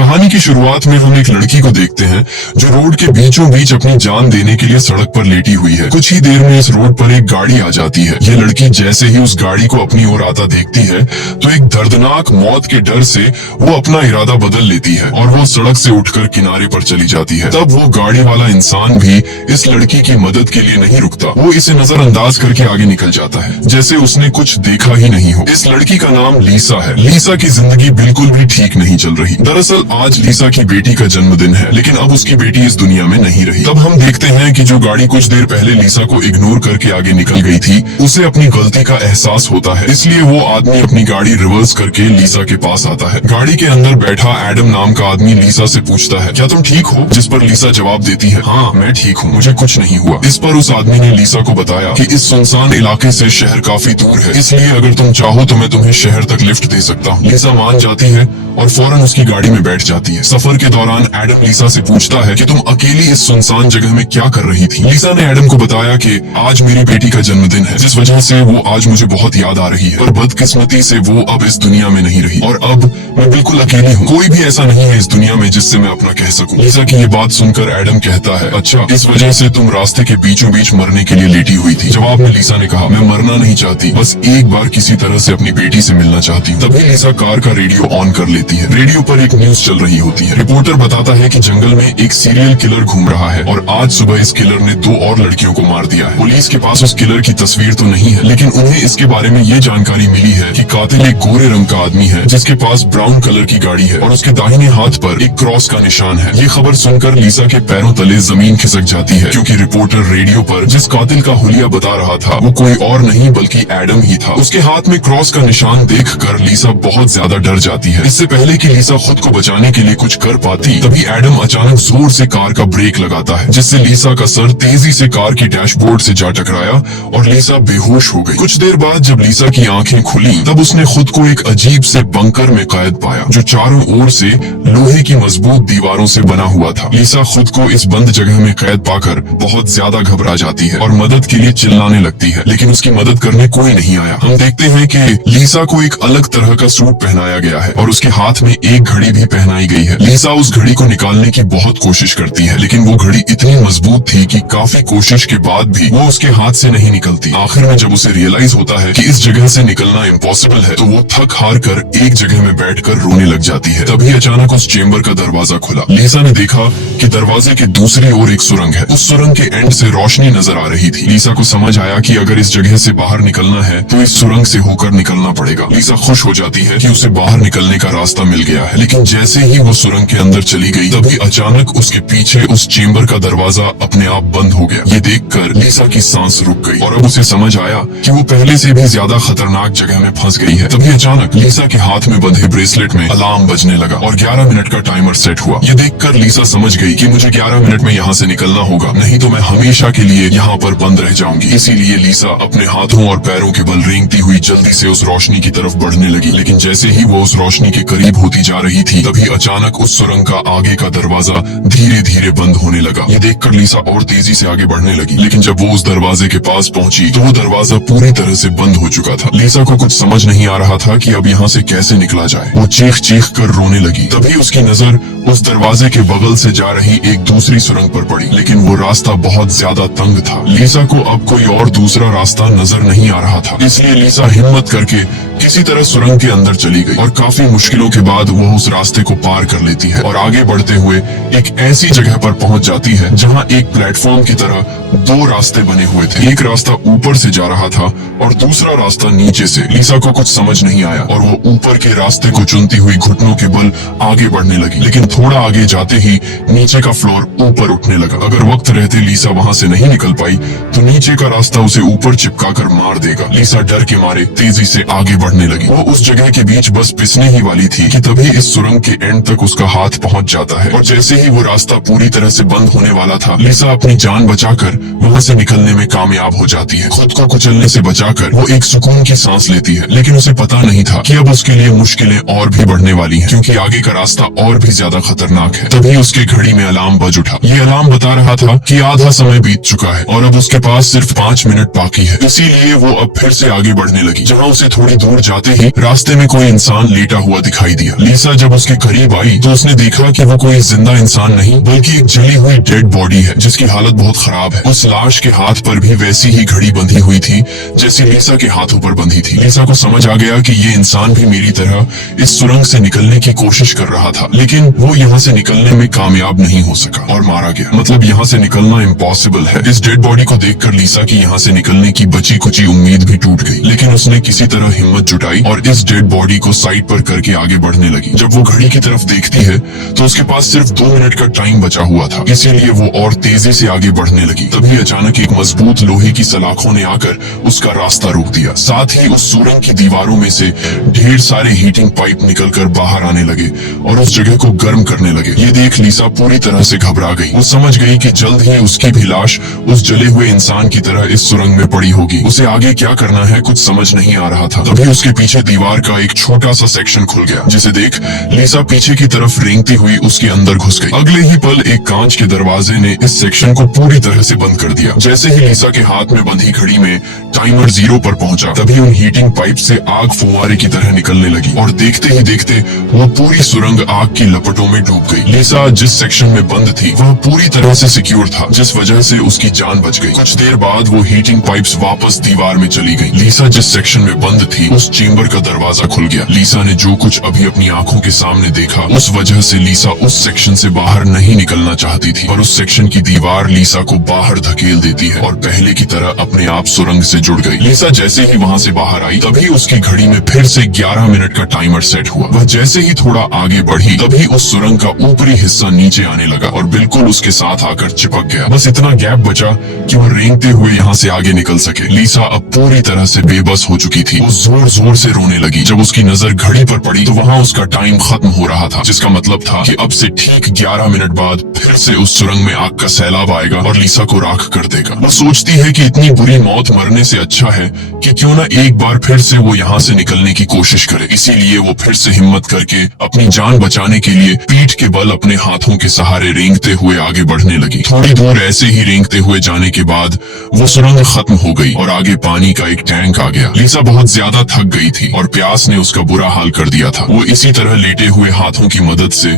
कहानी की शुरुआत में हम एक लड़की को देखते हैं जो रोड के बीचों बीच अपनी जान देने के लिए सड़क पर लेटी हुई है। कुछ ही देर में इस रोड पर एक गाड़ी आ जाती है। ये लड़की जैसे ही उस गाड़ी को अपनी ओर आता देखती है तो एक दर्दनाक मौत के डर से वो अपना इरादा बदल लेती है और वो सड़क से उठकर किनारे पर चली जाती है। तब वो गाड़ी वाला इंसान भी इस लड़की की मदद के लिए नहीं रुकता। वो इसे नजरअंदाज करके आगे निकल जाता है जैसे उसने कुछ देखा ही नहीं हो। इस लड़की का नाम लीसा है। लीसा की जिंदगी बिल्कुल भी ठीक नहीं चल रही। दरअसल आज लीसा की बेटी का जन्मदिन है, लेकिन अब उसकी बेटी इस दुनिया में नहीं रही। तब हम देखते हैं कि जो गाड़ी कुछ देर पहले लीसा को इग्नोर करके आगे निकल गई थी, उसे अपनी गलती का एहसास होता है। इसलिए वो आदमी अपनी गाड़ी रिवर्स करके लीसा के पास आता है। गाड़ी के अंदर बैठा एडम नाम का आदमी लीसा से पूछता है, क्या तुम ठीक हो? जिस पर लीसा जवाब देती है, हाँ मैं ठीक हूँ, मुझे कुछ नहीं हुआ। इस पर उस आदमी ने लीसा को बताया कि इस सुनसान इलाके से शहर काफी दूर है, इसलिए अगर तुम चाहो तो मैं तुम्हें शहर तक लिफ्ट दे सकता हूँ। लीसा मान जाती है और फौरन उसकी गाड़ी में बैठ जाती है। सफर के दौरान एडम लीसा से पूछता है कि तुम अकेली इस सुनसान जगह में क्या कर रही थी? लीसा ने एडम को बताया कि आज मेरी बेटी का जन्मदिन है, जिस वजह से वो आज मुझे बहुत याद आ रही है, पर बदकिस्मती से वो अब इस दुनिया में नहीं रही और अब मैं बिल्कुल अकेली हूँ। कोई भी ऐसा नहीं है इस दुनिया में जिससे मैं अपना कह सकूँ। लीसा की ये बात सुनकर एडम कहता है, अच्छा इस वजह से तुम रास्ते के बीचों बीच मरने के लिए लेटी हुई थी? जवाब में लीसा ने कहा, मैं मरना नहीं चाहती, बस एक बार किसी तरह से अपनी बेटी से मिलना चाहती हूँ। तभी लीसा कार का रेडियो ऑन कर लेती है। रेडियो पर एक न्यूज चल रही होती है। रिपोर्टर बताता है कि जंगल में एक सीरियल किलर घूम रहा है और आज सुबह इस किलर ने 2 और लड़कियों को मार दिया है। पुलिस के पास उस किलर की तस्वीर तो नहीं है, लेकिन उन्हें इसके बारे में ये जानकारी मिली है कि कातिल एक गोरे रंग का आदमी है जिसके पास ब्राउन कलर की गाड़ी है और उसके दाहिने हाथ पर एक क्रॉस का निशान है। ये खबर सुनकर लीसा के पैरों तले जमीन खिसक जाती है, क्योंकि रिपोर्टर रेडियो पर जिस कातिल का हुलिया बता रहा था वो कोई और नहीं बल्कि एडम ही था। उसके हाथ में क्रॉस का निशान देखकर लीसा बहुत ज्यादा डर जाती है। इससे पहले कि लीसा खुद को बचाने के लिए कुछ कर पाती, तभी एडम अचानक जोर से कार का ब्रेक लगाता है, जिससे लीसा का सर तेजी से कार की डैशबोर्ड से जा टकराया और लीसा बेहोश हो गई। कुछ देर बाद जब लीसा की आंखें खुली तब उसने खुद को एक अजीब से बंकर में कैद पाया जो चारों ओर से लोहे की मजबूत दीवारों से बना हुआ था। लीसा खुद को इस बंद जगह में कैद पाकर बहुत ज्यादा घबरा जाती है और मदद के लिए चिल्लाने लगती है, लेकिन उसकी मदद करने कोई नहीं आया। हम देखते हैं कि लीसा को एक अलग तरह का सूट पहनाया गया है और उसके हाथ में एक घड़ी भी पहनाई गई है। लीसा उस घड़ी को निकालने की बहुत कोशिश करती है, लेकिन वो घड़ी इतनी मजबूत थी कि काफी कोशिश के बाद भी वो उसके हाथ से नहीं निकलती। आखिर में जब उसे रियलाइज होता है कि इस जगह से निकलना इम्पॉसिबल है, तो वो थक हार कर एक जगह में बैठकर रोने लग जाती है। तभी अचानक उस चेम्बर का दरवाजा खुला। लीसा ने देखा कि दरवाजे के दूसरी ओर एक सुरंग है। उस सुरंग के एंड से रोशनी नजर आ रही थी। लीसा को समझ आया कि अगर इस जगह से बाहर निकलना है तो इस सुरंग से होकर निकलना पड़ेगा। लीसा खुश हो जाती है कि उसे बाहर निकलने का रास्ता मिल गया है, लेकिन जैसे ही वो सुरंग के अंदर चली गई तभी अचानक उसके पीछे उस चेम्बर का दरवाजा अपने आप बंद हो गया। ये देखकर लीसा की सांस रुक गई और अब उसे समझ आया कि वो पहले से भी ज्यादा खतरनाक जगह में फंस गई है। तभी अचानक लीसा के हाथ में बंधे ब्रेसलेट में अलार्म बजने लगा और 11 मिनट का टाइमर सेट हुआ। ये देखकर लीसा समझ गई कि मुझे 11 मिनट में यहाँ से निकलना होगा, नहीं तो मैं हमेशा के लिए यहाँ पर बंद रह जाऊंगी। इसीलिए लीसा अपने हाथों और पैरों के बल रेंगती हुई जल्दी से उस रोशनी की तरफ बढ़ने लगी, लेकिन जैसे ही वो उस रोशनी के करीब होती जा रही थी तभी अचानक उस सुरंग का आगे का दरवाजा धीरे धीरे बंद होने लगा। ये देखकर लीसा और तेजी से आगे बढ़ने लगी, लेकिन जब वो उस दरवाजे के पास पहुंची तो वो दरवाजा पूरी तरह से बंद हो चुका था। लीसा को कुछ समझ नहीं आ रहा था कि अब यहाँ से कैसे निकला जाए। वो चीख चीख कर रोने लगी। तभी उसकी नजर उस दरवाजे के बगल से जा रही एक दूसरी सुरंग पर पड़ी, लेकिन वो रास्ता बहुत ज्यादा तंग था। लीसा को अब कोई और दूसरा रास्ता नजर नहीं आ रहा था, इसलिए लीसा हिम्मत करके किसी तरह सुरंग के अंदर चली गई और काफी मुश्किलों के बाद वो उस रास्ते को पार कर लेती है और आगे बढ़ते हुए एक ऐसी जगह पर पहुंच जाती है जहां एक प्लेटफॉर्म की तरह 2 रास्ते बने हुए थे। एक रास्ता ऊपर से जा रहा था और दूसरा रास्ता नीचे से। लीसा को कुछ समझ नहीं आया और वो ऊपर के रास्ते को चुनती हुई घुटनों के बल आगे बढ़ने लगी, लेकिन थोड़ा आगे जाते ही नीचे का फ्लोर ऊपर उठने लगा। अगर वक्त रहते लीसा वहां से नहीं निकल पाई तो नीचे का रास्ता उसे ऊपर चिपका कर मार देगा। लीसा डर के मारे तेजी से आगे बढ़ने लगी। वो उस जगह के बीच बस पिसने ही वाली थी कि तभी इस सुरंग के एंड तक उसका हाथ पहुंच जाता है और जैसे ही वो रास्ता पूरी तरह से बंद होने वाला था, लीसा अपनी जान बचाकर वहां से निकलने में कामयाब हो जाती है। खुद को कुचलने से बचाकर वो एक सुकून की सांस लेती है, लेकिन उसे पता नहीं था कि अब उसके लिए मुश्किलें और भी बढ़ने वाली हैं, क्योंकि आगे का रास्ता और भी ज्यादा खतरनाक है। तभी उसकी घड़ी में अलार्म बज उठा। ये अलार्म बता रहा था कि आधा समय बीत चुका है और अब उसके पास सिर्फ 5 मिनट बाकी है। इसीलिए वो अब फिर से आगे बढ़ने लगी। जहाँ उसे थोड़ी दूर ओर जाते ही रास्ते में कोई इंसान लेटा हुआ दिखाई दिया। लीसा जब उसके करीब आई तो उसने देखा कि वो कोई जिंदा इंसान नहीं बल्कि एक जली हुई डेड बॉडी है जिसकी हालत बहुत खराब है। उस लाश के हाथ पर भी वैसी ही घड़ी बंधी हुई थी जैसी लीसा के हाथों पर बंधी थी। लीसा को समझ आ गया कि ये इंसान भी मेरी तरह इस सुरंग से निकलने की कोशिश कर रहा था, लेकिन वो यहाँ से निकलने में कामयाब नहीं हो सका और मारा गया। मतलब यहाँ से निकलना इम्पॉसिबल है। इस डेड बॉडी को देखकर लीसा की यहाँ से निकलने की बची कुची उम्मीद भी टूट गई, लेकिन उसने किसी तरह हिम्मत जुटाई और इस डेड बॉडी को साइड पर करके आगे बढ़ने लगी। जब वो घड़ी की तरफ देखती है तो उसके पास सिर्फ 2 मिनट का टाइम बचा हुआ था, इसीलिए वो और तेजी से आगे बढ़ने लगी। तभी अचानक एक मजबूत लोहे की सलाखों ने आकर उसका रास्ता रोक दिया। साथ ही उस सुरंग की दीवारों में से ढेर सारे हीटिंग पाइप निकलकर बाहर आने लगे और उस जगह को गर्म करने लगे। ये देख लीसा पूरी तरह से घबरा गई। वो समझ गई कि जल्द ही उसकी भी लाश उस जले हुए इंसान की तरह इस सुरंग में पड़ी होगी। उसे आगे क्या करना है कुछ समझ नहीं आ रहा था। तभी उसके पीछे दीवार का एक छोटा सा सेक्शन खुल गया, जिसे देख लीसा पीछे की तरफ रेंगती हुई उसके अंदर घुस गई। अगले ही पल एक कांच के दरवाजे ने इस सेक्शन को पूरी तरह से बंद कर दिया। जैसे ही लीसा के हाथ में बंधी घड़ी में टाइमर 0 पर पहुंचा, तभी उन हीटिंग पाइप से आग फुवारे की तरह निकलने लगी और देखते ही देखते वो पूरी सुरंग आग की लपटों में डूब गई। लीसा जिस सेक्शन में बंद थी वह पूरी तरह से सिक्योर था, जिस वजह से उसकी जान बच गई। कुछ देर बाद वो हीटिंग पाइप्स वापस दीवार में चली गई। लीसा जिस सेक्शन में बंद थी उस चेम्बर का दरवाजा खुल गया। लीसा ने जो कुछ अभी अपनी आंखों के सामने देखा उस वजह से लीसा उस सेक्शन से बाहर नहीं निकलना चाहती थी, पर उस सेक्शन की दीवार लीसा को बाहर धकेल देती है और पहले की तरह अपने आप सुरंग से जुड़ गई। लीसा जैसे ही वहाँ से बाहर आई तभी उसकी घड़ी में फिर से 11 मिनट का टाइमर सेट हुआ। वह जैसे ही थोड़ा आगे बढ़ी तभी उस सुरंग का ऊपरी हिस्सा नीचे आने लगा और बिल्कुल उसके साथ आकर चिपक गया। बस इतना गैप बचा कि वह रेंगते हुए यहाँ से आगे निकल सके। लीसा अब पूरी तरह से बेबस हो चुकी थी। वो जोर जोर से रोने लगी। जब उसकी नजर घड़ी पर पड़ी तो वहाँ उसका टाइम खत्म हो रहा था, जिसका मतलब था कि अब से ठीक 11 मिनट बाद फिर से उस सुरंग में आग का सैलाब आएगा और लीसा को राख कर देगा। वो सोचती है कि इतनी बुरी मौत मरने से अच्छा है कि क्यों ना एक बार फिर से वो यहाँ से निकलने की कोशिश करे। इसीलिए वो फिर से हिम्मत करके अपनी जान बचाने के लिए पीठ के बल अपने हाथों के सहारे रेंगते हुए आगे बढ़ने लगी। थोड़ी दूर ऐसे ही रेंगते हुए जाने के बाद वो सुरंग खत्म हो गई और आगे पानी का एक टैंक आ गया। लीसा बहुत ज्यादा थक गई थी और प्यास ने उसका बुरा हाल कर दिया था। वो इसी तरह लेटे हुए हाथों की मदद से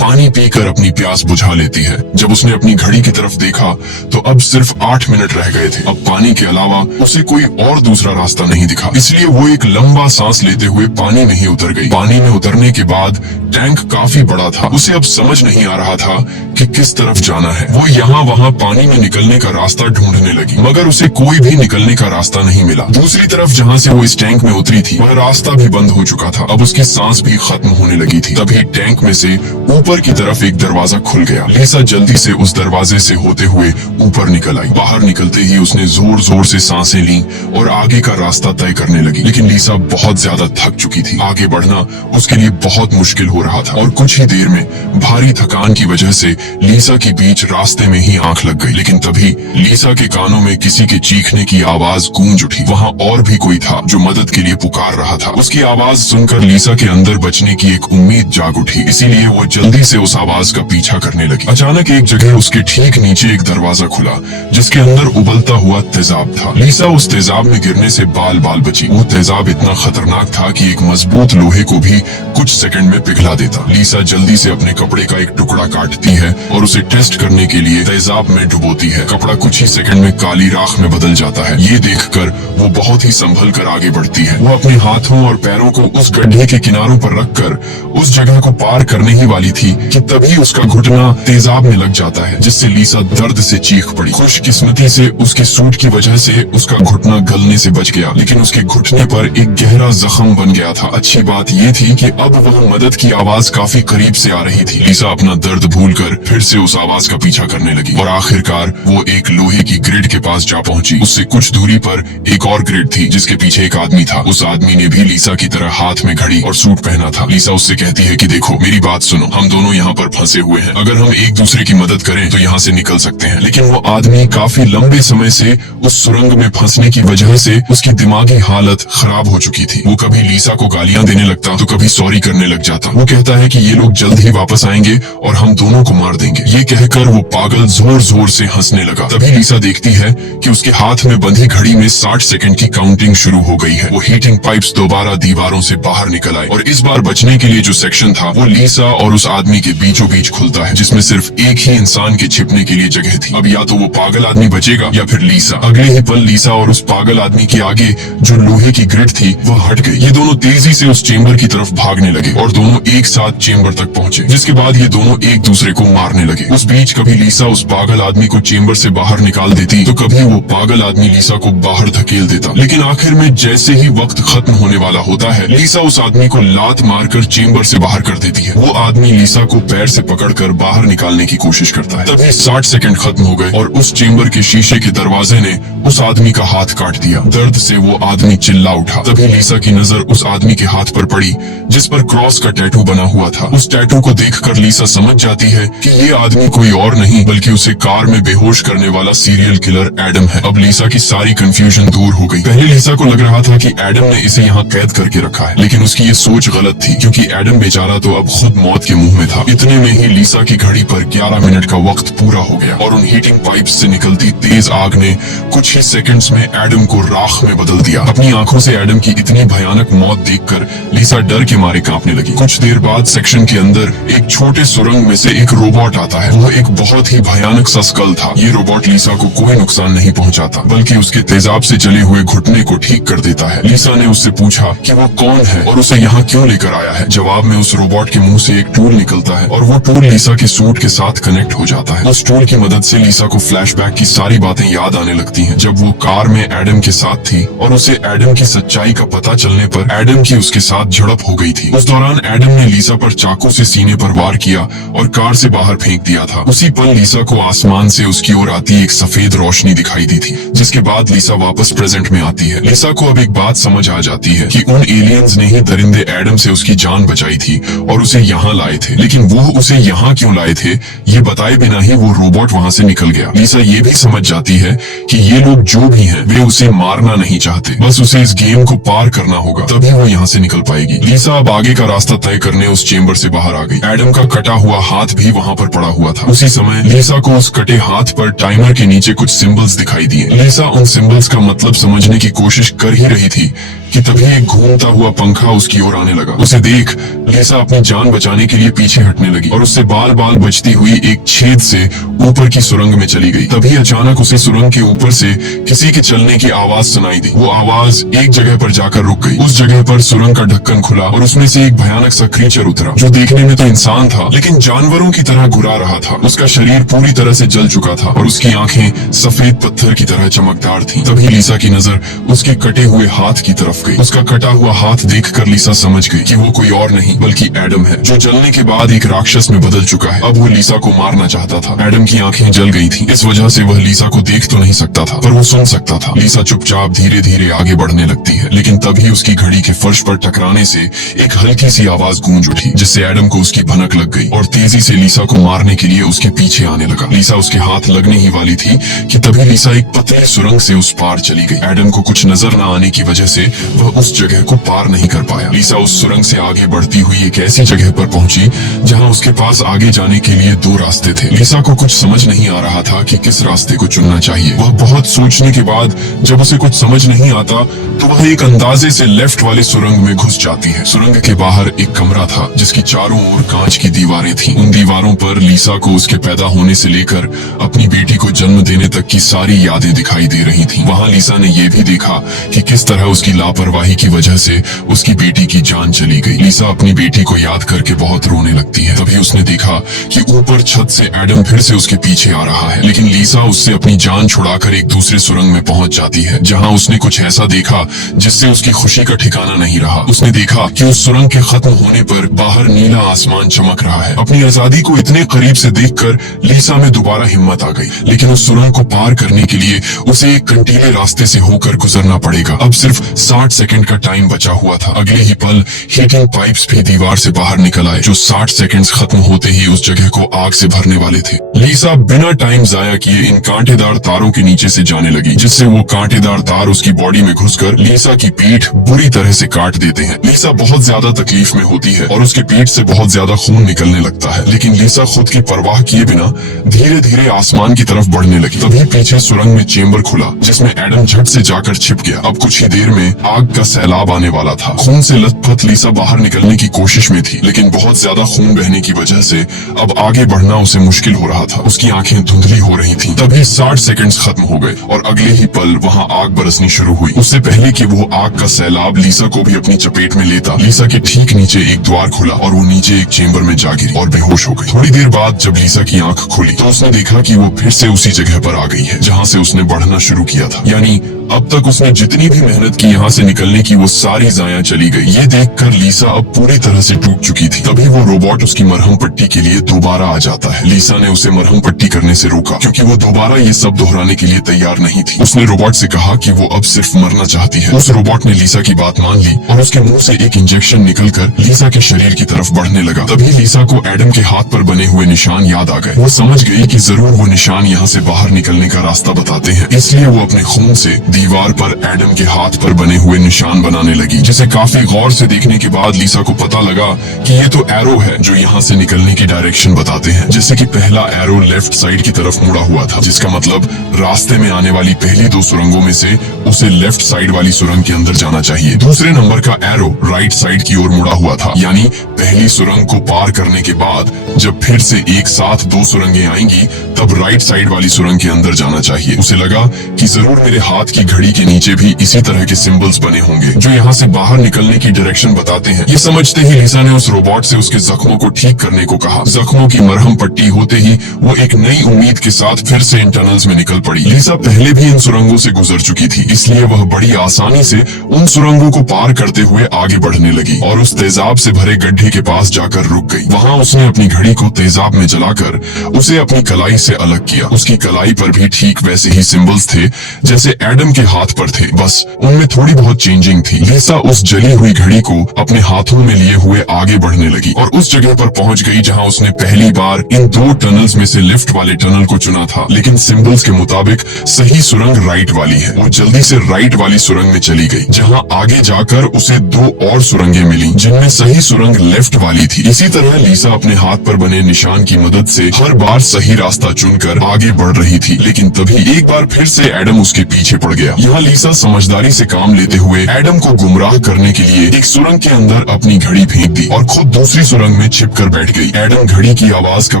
पानी पीकर अपनी प्यास बुझा लेती है। जब उसने अपनी घड़ी की तरफ देखा तो अब सिर्फ 8 मिनट रह गए थे। अब पानी के अलावा उसे कोई और दूसरा रास्ता नहीं दिखा, इसलिए वो एक लंबा सांस लेते हुए पानी में ही उतर गई। पानी में उतरने के बाद टैंक काफी बड़ा था। उसे अब समझ नहीं आ रहा था कि किस तरफ जाना है। वो यहाँ वहाँ पानी में निकलने का रास्ता ढूंढने लगी, मगर उसे कोई भी निकलने का रास्ता नहीं मिला। दूसरी तरफ जहाँ से वो इस टैंक में उतरी थी वह रास्ता भी बंद हो चुका था। अब उसकी सांस भी खत्म होने लगी थी। तभी टैंक में से ऊपर की तरफ एक दरवाजा खुल गया। लीसा जल्दी से उस दरवाजे से होते हुए ऊपर निकल आई। बाहर निकलते ही उसने जोर जोर से सांसें ली और आगे का रास्ता तय करने लगी, लेकिन लीसा बहुत ज्यादा थक चुकी थी। आगे बढ़ना उसके लिए बहुत मुश्किल हो रहा था और कुछ ही देर में भारी थकान की वजह से लीसा के बीच रास्ते में ही आंख लग गई। लेकिन तभी लीसा के कानों में किसी के चीखने की आवाज गूंज उठी। वहाँ और भी कोई था जो मदद के लिए पुकार रहा था। उसकी आवाज सुनकर लीसा के अंदर बचने की एक उम्मीद जाग उठी, इसीलिए वो जल्दी से उस आवाज का पीछा करने लगी। अचानक एक जगह उसके ठीक नीचे एक दरवाजा खुला जिसके अंदर उबलता हुआ तेजाब था। लीसा उस तेजाब में गिरने से बाल बाल बची। वो तेजाब इतना खतरनाक था कि एक मजबूत लोहे को भी कुछ सेकंड में पिघला देता। लीसा जल्दी से अपने कपड़े का एक टुकड़ा काटती है और उसे टेस्ट करने के लिए तेजाब में डुबोती है। कपड़ा कुछ ही सेकंड में काली राख में बदल जाता है। ये देखकर वो बहुत ही संभल कर आगे बढ़ती है। वो अपने हाथों और पैरों को उस गड्ढे के किनारों पर रखकर उस जगह को पार करने ही वाली थी कि तभी उसका घुटना तेजाब में लग जाता है, जिससे लीसा दर्द से चीख पड़ी। खुशकिस्मती से उसके सूट की वजह से उसका घुटना गलने से बच गया, लेकिन उसके घुटने पर एक गहरा जख्म बन गया था। अच्छी बात ये थी कि अब वह मदद की आवाज काफी करीब से आ रही थी। लीसा अपना दर्द भूलकर फिर से उस आवाज का पीछा करने लगी और आखिरकार वो एक लोहे की ग्रिड के पास जा पहुंची। उससे कुछ दूरी पर एक और ग्रिड थी जिसके पीछे एक आदमी था। उस आदमी ने भी लीसा की तरह हाथ में घड़ी और सूट पहना था। लीसा उससे कहती है कि देखो मेरी बात सुनो, हम दोनों यहाँ पर फंसे हुए हैं। अगर हम एक दूसरे की मदद करें तो यहाँ से निकल सकते हैं। लेकिन वो आदमी काफी लंबे समय से उस सुरंग में फंसने की वजह से उसकी दिमागी हालत खराब हो चुकी थी। वो कभी लीसा को गालियां देने लगता तो कभी सॉरी करने लग जाता। वो कहता है कि ये लोग जल्द ही वापस आएंगे और हम दोनों को मार देंगे। ये कहकर वो पागल जोर जोर से हंसने लगा। तभी लीसा देखती है कि उसके हाथ में बंधी घड़ी में 60 सेकंड की काउंटिंग शुरू हो गई है। वो हीटिंग पाइप्स दोबारा दीवारों से बाहर निकल आए और इस बार बचने के लिए जो सेक्शन था वो लीसा और उस आदमी के बीचों बीच खुलता है, जिसमें सिर्फ एक ही इंसान के छिपने के लिए जगह थी। अब या तो वो पागल आदमी बचेगा या फिर लीसा। अगले ही पल लीसा और उस पागल आदमी के आगे जो लोहे की ग्रिड थी वो हट गई। ये दोनों तेजी से उस चेम्बर की तरफ भागने लगे और दोनों एक साथ चेम्बर तक पहुंचे, जिसके बाद ये दोनों एक दूसरे को मारने लगे। उस बीच कभी लीसा उस पागल आदमी को चेम्बर से बाहर निकाल देती तो कभी वो पागल आदमी लीसा को बाहर धकेल देता। लेकिन आखिर में जैसे ही वक्त खत्म होने वाला होता है, लीसा उस आदमी को लात मारकर चेम्बर से बाहर कर देती है। वो आदमी लीसा को पैर से पकड़कर बाहर निकालने की कोशिश करता है। तभी 60 सेकंड खत्म हो गए और उस चेम्बर के शीशे के दरवाजे ने उस आदमी का हाथ काट दिया। दर्द से वो आदमी चिल्ला उठा। तभी लीसा की नजर उस आदमी के हाथ पर पड़ी जिस पर क्रॉस का टैटू बना हुआ था। उस टैटू को देखकर लीसा समझ जाती है कि ये आदमी कोई और नहीं बल्कि उसे कार में बेहोश करने वाला सीरियल किलर एडम है। अब लीसा की सारी कंफ्यूजन दूर हो गई। पहले लीसा को लग रहा था कि एडम ने इसे यहाँ कैद करके रखा है, लेकिन उसकी ये सोच गलत थी क्योंकि एडम बेचारा तो अब खुद मौत के मुंह में था। इतने में ही लीसा की घड़ी पर 11 मिनट का वक्त पूरा हो गया और उन हीटिंग पाइप्स से निकलती तेज आग ने कुछ ही सेकंड्स में एडम को राख में बदल दिया। अपनी आंखों से एडम की इतनी भयानक मौत देखकर लीसा डर के मारे कांपने लगी। कुछ देर बाद सेक्शन के अंदर एक छोटे सुरंग में से एक रोबोट आता है। वो एक बहुत ही भयानक सा स्कल था। ये रोबोट लीसा को कोई नुकसान नहीं पहुंचाता बल्कि उसके तेजाब से जले हुए घुटने को ठीक कर देता है। लीसा ने उससे पूछा कि वो कौन है और उसे यहाँ क्यों लेकर आया है। जवाब में उस रोबोट के मुंह से एक टूल निकलता है और वो टूल लीसा के सूट के साथ कनेक्ट हो जाता है। उस टूल की मदद से लीसा को फ्लैशबैक की सारी बातें याद आने लगती हैं, जब वो कार में एडम के साथ थी और उसे एडम की सच्चाई का पता चलने पर एडम की उसके साथ झड़प हो गई थी। उस दौरान एडम ने लीसा पर चाकू से सीने पर वार किया और कार से बाहर फेंक दिया था। उसी पल लीसा को आसमान से उसकी ओर आती एक सफेद रोशनी दिखाई दी थी, जिसके बाद लीसा वापस प्रेजेंट में आती है। लीसा को अब एक बात समझ आ जाती है कि उन एलियंस ने ही दरिंदे एडम से उसकी जान बचाई थी और उसे यहाँ लाए थे। लेकिन वो उसे यहाँ क्यों लाए थे ये बताए बिना ही वो रोबोट वहाँ से निकल गया। लीसा ये भी समझ जाती है कि ये लोग जो भी हैं वे उसे मारना नहीं चाहते, बस उसे इस गेम को पार करना होगा, तभी वो यहाँ से निकल पाएगी। लीसा अब आगे का रास्ता तय करने उस चेम्बर से बाहर आ गई। एडम का कटा हुआ हाथ भी वहाँ पर पड़ा हुआ था। उसी समय लीसा को उस कटे हाथ पर टाइमर के नीचे कुछ सिंबल्स दिखाई दिए। लीसा उन सिंबल्स का मतलब समझने की कोशिश कर ही रही थी कि तभी एक घूमता हुआ पंखा उसकी ओर आने लगा। उसे देख लीसा अपनी जान बचाने के लिए पीछे हटने लगी और उससे बाल बाल बचती हुई एक छेद से ऊपर की सुरंग में चली गई। तभी अचानक उसे सुरंग के ऊपर से किसी के चलने की आवाज सुनाई दी। वो आवाज एक जगह पर जाकर रुक गई। उस जगह पर सुरंग का ढक्कन खुला और उसमें से एक भयानक सा क्रीचर उतरा, जो देखने में तो इंसान था लेकिन जानवरों की तरह घुरा रहा था। उसका शरीर पूरी तरह से जल चुका था और उसकी आंखें सफेद पत्थर की तरह चमकदार थीं। तभी लीसा की नजर उसके कटे हुए हाथ की तरफ गई। उसका कटा हुआ हाथ देखकर लीसा समझ गई कि वो कोई और नहीं बल्कि एडम है, जो जलने के बाद एक राक्षस में बदल चुका है। अब वो लीसा को मारना चाहता था। एडम की आंखें जल गई थीं, इस वजह से वह लीसा को देख तो नहीं सकता था पर वो सुन सकता था। लीसा चुपचाप धीरे धीरे आगे बढ़ने लगती है, लेकिन तभी उसकी घड़ी के फर्श पर टकराने से एक हल्की सी आवाज गूंज उठी, जिससे एडम को उसकी भनक लग गई और तेजी से लीसा को मारने के लिए उसके पीछे आने लगा। लीसा उसके हाथ लगने ही वाली थी कि तभी लीसा एक पतली सुरंग से उस पार चली गई। एडम को कुछ नजर न आने की वजह से वह उस जगह को पार नहीं कर पाया। लीसा उस सुरंग से आगे बढ़ती हुई एक ऐसी जगह पर पहुंची जहां उसके पास आगे जाने के लिए 2 रास्ते थे। लीसा को कुछ समझ नहीं आ रहा था कि किस रास्ते को चुनना चाहिए। वह बहुत सोचने के बाद जब उसे कुछ समझ नहीं आता तो वह एक अंदाजे से लेफ्ट वाली सुरंग में घुस जाती है। सुरंग के बाहर एक कमरा था जिसकी चारों ओर कांच की दीवारें थीं। उन दीवारों पर लीसा को उसके पैदा होने से लेकर अपनी बेटी को जन्म देने तक की सारी यादें दिखाई दे रही थीं। वहां लीसा ने यह भी देखा कि किस तरह उसकी लापरवाही की वजह से उसकी बेटी की जान चली गई। लीसा अपनी बेटी को याद करके बहुत रोने लगती है। तभी उसने देखा कि ऊपर छत से एडम फिर से उसके पीछे आ रहा है, लेकिन लीसा उससे अपनी जान छुड़ाकर एक दूसरे सुरंग में पहुंच जाती है जहां उसने कुछ ऐसा देखा जिससे उसकी खुशी का ठिकाना नहीं रहा। उसने देखा कि उस सुरंग के खत्म होने पर बाहर नीला आसमान चमक रहा है। अपनी आजादी को इतने करीब से देखकर लीसा में दोबारा हिम्मत आ गई, लेकिन उस सुरंग को पार करने के लिए उसे एक कंटीले रास्ते से होकर गुजरना पड़ेगा। अब सिर्फ 60 सेकंड का टाइम बचा हुआ था। अगले ही पल हीटिंग पाइप्स भी दीवार से बाहर निकल आए, जो 60 सेकंड्स खत्म होते ही उस जगह को आग से भरने वाले थे। लीसा बिना टाइम जाया किए इन कांटेदार तारों के नीचे से जाने लगी, जिससे वो कांटेदार तार उसकी बॉडी में घुसकर लीसा की पीठ बुरी तरह से काट देते हैं। लीसा बहुत ज्यादा तकलीफ में होती है और उसके पीठ से बहुत ज्यादा खून निकलने लगता है, लेकिन लीसा खुद की परवाह किए बिना धीरे धीरे आसमान की तरफ बढ़ने लगी। तभी पीछे सुरंग में चेम्बर खुला, जिसमें एडम झट से जाकर छिप गया। अब कुछ ही देर में आग का सैलाब आने वाला था। खून से लथपथ लीसा बाहर निकलने की कोशिश में थी, लेकिन बहुत ज्यादा खून बहने की वजह से अब आगे बढ़ना उसे मुश्किल हो रहा था। उसकी आंखें धुंधली हो रही थीं। तभी 60 सेकंड्स खत्म हो गए और अगले ही पल वहां आग बरसनी शुरू हुई। उससे पहले कि वो आग का सैलाब लीसा को भी अपनी चपेट में लेता, लीसा के ठीक नीचे एक द्वार खुला और वो नीचे एक चेम्बर में जा गिरी और बेहोश हो गई। थोड़ी देर बाद जब लीसा की आंख खुली तो उसने देखा कि वो फिर से उसी जगह पर आ गई है जहाँ से उसने बढ़ना शुरू किया था। यानी अब तक उसने जितनी भी मेहनत की यहाँ से निकलने की, वो सारी जाया चली गई। ये देखकर लीसा अब पूरी तरह से टूट चुकी थी। तभी वो रोबोट उसकी मरहम पट्टी के लिए दोबारा आ जाता है। लीसा ने उसे मरहम पट्टी करने से रोका, क्योंकि वो दोबारा ये सब दोहराने के लिए तैयार नहीं थी। उसने रोबोट से कहा कि वो अब सिर्फ मरना चाहती है। उस रोबोट ने लीसा की बात मान ली और उसके मुंह से एक इंजेक्शन निकलकर लीसा के शरीर की तरफ बढ़ने लगा। तभी लीसा को एडम के हाथ पर बने हुए निशान याद आ गए। वो समझ गई कि जरूर वो निशान यहाँ से बाहर निकलने का रास्ता बताते हैं, इसलिए वो अपने खून से दीवार पर एडम के हाथ पर बने हुए निशान बनाने लगी, जिसे काफी गौर से देखने के बाद लीसा को पता लगा कि ये तो एरो है जो यहाँ से निकलने की डायरेक्शन बताते हैं। जैसे कि पहला एरो लेफ्ट साइड की तरफ मुड़ा हुआ था, जिसका मतलब रास्ते में आने वाली पहली 2 सुरंगों में से उसे लेफ्ट साइड वाली सुरंग के अंदर जाना चाहिए। दूसरे नंबर का एरो राइट साइड की ओर मुड़ा हुआ था, यानी पहली सुरंग को पार करने के बाद जब फिर से एक साथ 2 सुरंगें आएंगी तब राइट साइड वाली सुरंग के अंदर जाना चाहिए। उसे लगा कि जरूर मेरे हाथ की घड़ी के नीचे भी इसी तरह के सिंबल्स बने होंगे जो यहाँ से बाहर निकलने की डायरेक्शन बताते हैं। ये समझते ही लीसा ने उस रोबोट से उसके जख्मों को ठीक करने को कहा। जख्मों की मरहम पट्टी होते ही वो एक नई उम्मीद के साथ फिर से इन टनल्स में निकल पड़ी। लीसा पहले भी इन सुरंगों से गुजर चुकी थी, इसलिए वह बड़ी आसानी से उन सुरंगों को पार करते हुए आगे बढ़ने लगी और उस तेजाब से भरे गड्ढे के पास जाकर रुक गई। वहाँ उसने अपनी घड़ी को तेजाब में जलाकर उसे अपनी कलाई से अलग किया। उसकी कलाई पर भी ठीक वैसे ही सिंबल्स थे जैसे एडम के हाथ पर थे, बस उनमें थोड़ी बहुत चेंजिंग थी। लीसा उस जली हुई घड़ी को अपने हाथों में लिए हुए आगे बढ़ने लगी और उस जगह पर पहुंच गई जहां उसने पहली बार इन 2 टनल्स में से लेफ्ट वाले टनल को चुना था, लेकिन सिंबल्स के मुताबिक सही सुरंग राइट वाली है। वो जल्दी से राइट वाली सुरंग में चली गई, जहां आगे जाकर उसे 2 और सुरंगें मिली जिनमें सही सुरंग लेफ्ट वाली थी। इसी तरह लीसा अपने हाथ पर बने निशान की मदद से हर बार सही रास्ता चुनकर आगे बढ़ रही थी, लेकिन तभी एक बार फिर से एडम उसके पीछे पड़ गया। यहाँ लीसा समझदारी से काम लेते हुए एडम को गुमराह करने के लिए एक सुरंग के अंदर अपनी घड़ी फेंक दी और खुद दूसरी सुरंग में छिपकर बैठ गई। एडम घड़ी की आवाज का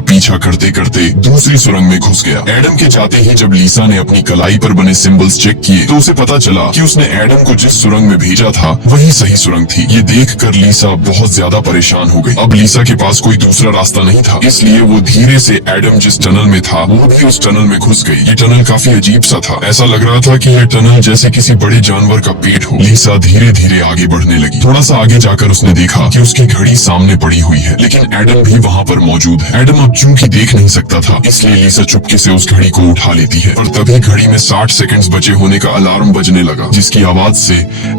पीछा करते करते दूसरी सुरंग में घुस गया। एडम के जाते ही जब लीसा ने अपनी कलाई पर बने सिंबल्स चेक किए तो उसे पता चला कि उसने एडम को जिस सुरंग में भेजा था वही सही सुरंग थी। ये देखकर लीसा बहुत ज्यादा परेशान हो गई। अब लीसा के पास कोई दूसरा रास्ता नहीं था, इसलिए वो धीरे से एडम जिस टनल में था वो भी उस टनल में घुस गई। ये टनल काफी अजीब सा था, ऐसा लग रहा था कि यह टनल जैसे किसी बड़े जानवर का पेट हो। लीसा धीरे धीरे आगे बढ़ने लगी। थोड़ा सा आगे जाकर उसने देखा कि उसकी घड़ी सामने पड़ी हुई है, लेकिन एडम भी वहाँ पर मौजूद है। एडम अब चूंकि देख नहीं सकता था, इसलिए लीसा चुपके से उस घड़ी को उठा लेती है और तभी घड़ी में 60 सेकंड्स बचे होने का अलार्म बजने लगा, जिसकी आवाज से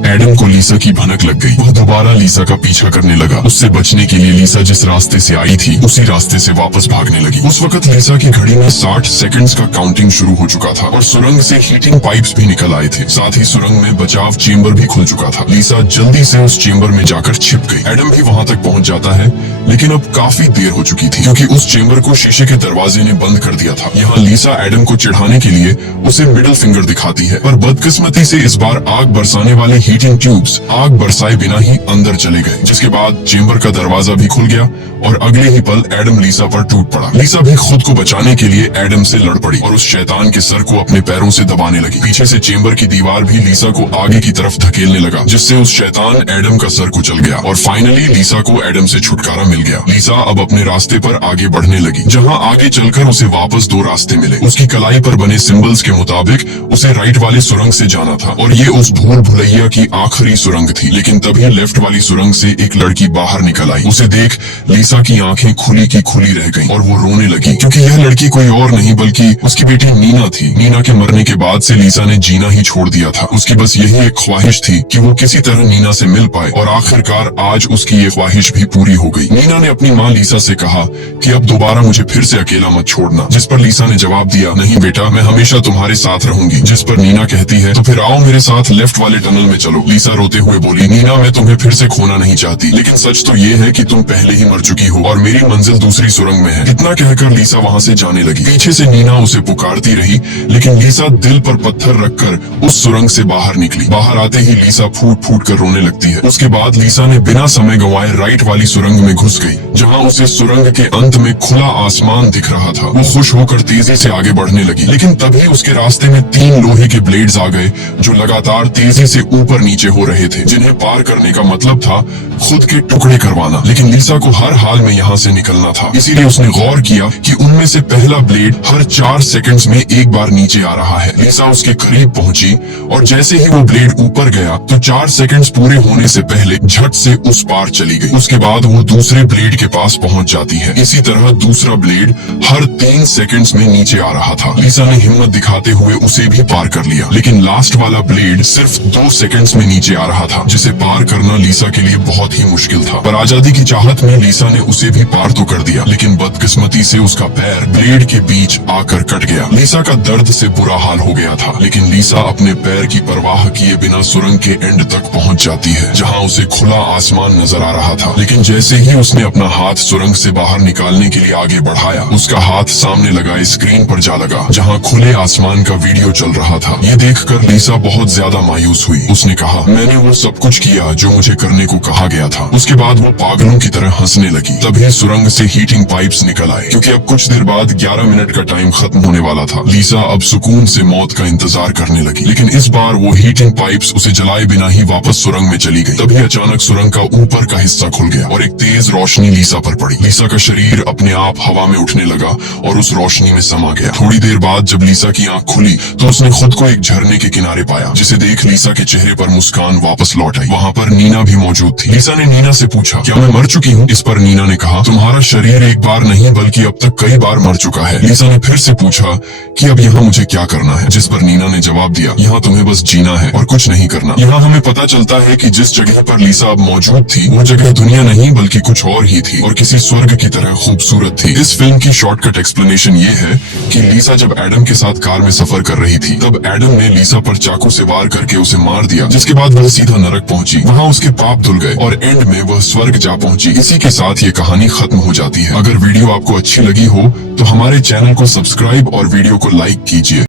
एडम को लीसा की भनक लग गई। वह दोबारा लीसा का पीछा करने लगा। उससे बचने के लिए लीसा जिस रास्ते से आई थी उसी रास्ते से वापस भागने लगी। उस वक्त लीसा की घड़ी में 60 सेकंड्स का काउंटिंग शुरू हो चुका था और सुरंग से हीटिंग पाइप्स भी निकल आए थे। साथ ही सुरंग में बचाव चेम्बर भी खुल चुका था। लीसा जल्दी से उस चेम्बर में जाकर छिप गई। एडम भी वहाँ तक पहुँच जाता है, लेकिन अब काफी देर हो चुकी थी क्योंकि उस चेम्बर को शीशे के दरवाजे ने बंद कर दिया था। यहाँ लीसा एडम को चिढ़ाने के लिए उसे मिडिल फिंगर दिखाती है, पर बदकिस्मती से इस बार आग बरसाने वाले हीटिंग ट्यूब्स आग बरसाए बिना ही अंदर चले गए, जिसके बाद चेम्बर का दरवाजा भी खुल गया और अगले ही पल एडम लीसा पर टूट पड़ा। लीसा भी खुद को बचाने के लिए एडम से लड़ पड़ी और उस शैतान के सर को अपने पैरों से दबाने लगी। पीछे से चेम्बर की दीवार भी लीसा को आगे की तरफ धकेलने लगा, जिससे उस शैतान एडम का सर कुचल गया और फाइनली लीसा को एडम से छुटकारा मिल गया। लीसा अब अपने रास्ते पर आगे बढ़ने लगी, जहाँ आगे चलकर उसे वापस 2 रास्ते मिले। उसकी कलाई पर बने सिंबल्स के मुताबिक उसे राइट वाली सुरंग से जाना था और ये उस भूल भुलैया की आखिरी सुरंग थी, लेकिन तभी लेफ्ट वाली सुरंग से एक लड़की बाहर निकल आई। उसे देख लीसा की आंखें खुली की खुली रह गईं और वो रोने लगी क्योंकि यह लड़की कोई और नहीं बल्कि उसकी बेटी नीना थी। नीना के मरने के बाद से लीसा ने जीना ही छोड़ दिया था। उसकी बस यही एक ख्वाहिश थी कि वो किसी तरह नीना से मिल पाए और आखिरकार आज उसकी ये ख्वाहिश भी पूरी हो गई। नीना ने अपनी माँ लीसा से कहा कि अब दोबारा मुझे फिर से अकेला मत छोड़ना, जिस पर लीसा ने जवाब दिया, नहीं बेटा, मैं हमेशा तुम्हारे साथ रहूंगी। जिस पर नीना कहती है, तो फिर आओ मेरे साथ लेफ्ट वाले टनल में चलो। लीसा रोते हुए बोली, नीना, मैं तुम्हें फिर से खोना नहीं चाहती, लेकिन सच तो ये है कि तुम पहले ही मर चुकी हो और मेरी मंजिल दूसरी सुरंग में है। इतना कहकर लीसा वहाँ से जाने लगी। पीछे से नीना उसे पुकारती रही, लेकिन लीसा दिल पर पत्थर रखकर उस सुरंग से बाहर निकली। बाहर आते ही लीसा फूट फूट कर रोने लगती है। उसके बाद लीसा ने बिना समय गंवाए राइट वाली सुरंग में घुस गई, जहाँ उसे सुरंग के अंत में खुला आसमान दिख रहा था। वो खुश होकर तेजी से आगे बढ़ने लगी, लेकिन तभी उसके रास्ते में 3 लोहे के ब्लेड्स आ गए जो लगातार तेजी से ऊपर नीचे हो रहे थे, जिन्हें पार करने का मतलब था खुद के टुकड़े करवाना। लेकिन लीसा को हर हाल में यहाँ से निकलना था, इसीलिए उसने गौर किया कि उनमें से पहला ब्लेड हर 4 सेकंड्स में एक बार नीचे आ रहा है। लीसा उसके करीब पहुंची और जैसे ही वो ब्लेड ऊपर गया तो 4 सेकंड्स पूरे होने से पहले झट से उस पार चली गई। उसके बाद वो दूसरे ब्लेड के पास पहुंच जाती है। इसी तरह दूसरा ब्लेड हर 3 सेकंड्स में नीचे आ रहा था। लीसा ने हिम्मत दिखाते हुए उसे भी पार कर लिया, लेकिन लास्ट वाला ब्लेड सिर्फ 2 सेकंड्स में नीचे आ रहा था, जिसे पार करना लीसा के लिए बहुत ही मुश्किल था। पर आजादी की चाहत में लीसा ने उसे भी पार तो कर दिया, लेकिन बदकिस्मती से उसका पैर ब्लेड के बीच आकर कट गया। लीसा का दर्द से बुरा हाल हो गया था, लेकिन लीसा अपने पैर की परवाह किए बिना सुरंग के एंड तक पहुंच जाती है, जहां उसे खुला आसमान नजर आ रहा था। लेकिन जैसे ही उसने अपना हाथ सुरंग से बाहर निकालने के लिए आगे बढ़ाया, उसका हाथ सामने लगाए स्क्रीन पर जा लगा, जहां खुले आसमान का वीडियो चल रहा था। ये देखकर लीसा बहुत ज्यादा मायूस हुई। उसने कहा, मैंने वो सब कुछ किया जो मुझे करने को कहा गया था। उसके बाद वो पागलों की तरह हंसने लगी। तभी सुरंग से हीटिंग पाइप्स निकल आए, क्योंकि अब कुछ देर बाद 11 मिनट का टाइम खत्म होने वाला था। लीसा अब सुकून से मौत का इंतजार करने लगी, लेकिन इस बार वो हीटिंग पाइप्स उसे जलाए बिना ही वापस सुरंग में चली गई। तभी अचानक सुरंग का ऊपर का हिस्सा खुल गया और एक तेज रोशनी लीसा पर पड़ी। लीसा का शरीर अपने आप हवा में उठने लगा और उस रोशनी में समा गया। थोड़ी देर बाद जब लीसा की आंख खुली तो उसने खुद को एक झरने के किनारे पाया, जिसे देख लीसा के चेहरे पर मुस्कान वापस लौट आई। वहाँ पर नीना भी मौजूद थी। लीसा ने नीना से पूछा, क्या मैं मर चुकी हूँ? इस पर नीना ने कहा, तुम्हारा शरीर एक बार नहीं बल्कि अब तक कई बार मर चुका है। लीसा ने फिर से पूछा कि अब यहाँ मुझे क्या करना है? जिस पर नीना ने जवाब दिया, यहाँ तुम्हें बस जीना है और कुछ नहीं करना। यहाँ हमें पता चलता है कि जिस जगह पर लीसा अब मौजूद थी वो जगह दुनिया नहीं बल्कि कुछ और ही थी और किसी स्वर्ग की तरह खूबसूरत थी। इस फिल्म की शॉर्टकट एक्सप्लेनेशन ये है कि लीसा जब एडम के साथ कार में सफर कर रही थी, तब एडम ने लीसा पर चाकू से वार करके उसे मार दिया, जिसके बाद वह सीधा नरक पहुंची। वहाँ उसके पाप धुल गए और एंड में वह स्वर्ग जा पहुंची। इसी के साथ ये कहानी खत्म हो जाती है। अगर वीडियो आपको अच्छी लगी हो तो हमारे चैनल को सब्सक्राइब और वीडियो को लाइक कीजिए।